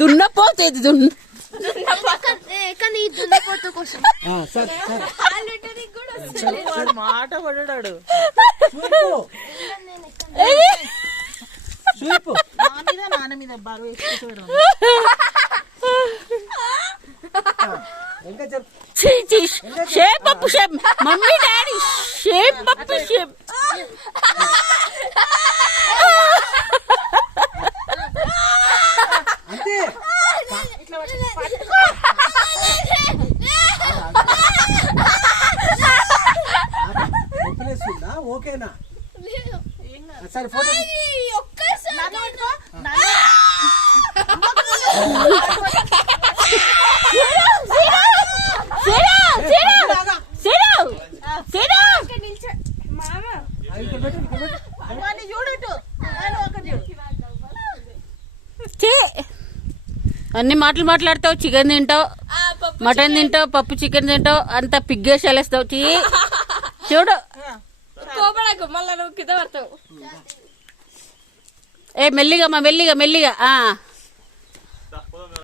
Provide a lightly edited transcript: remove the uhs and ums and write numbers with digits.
దున్నపోతే ఇది కానీ దున్నపోతు కోసం మాట పడ్డాడు. నాన్న మీద బరువు ఎక్కువ. Shape up shape mummy daddy shape up shape. ఓకేనా సరే ఫోటో అన్ని మాటలు మాట్లాడతావు. చికెన్ తింటావు, మటన్ తింటావు, పప్పు చికెన్ తింటావు, అంత పిగ్గేసేస్తావు. చూడు మళ్ళా నువ్వు కింద పడతావు. మెల్లిగా మెల్లిగా మెల్లిగా.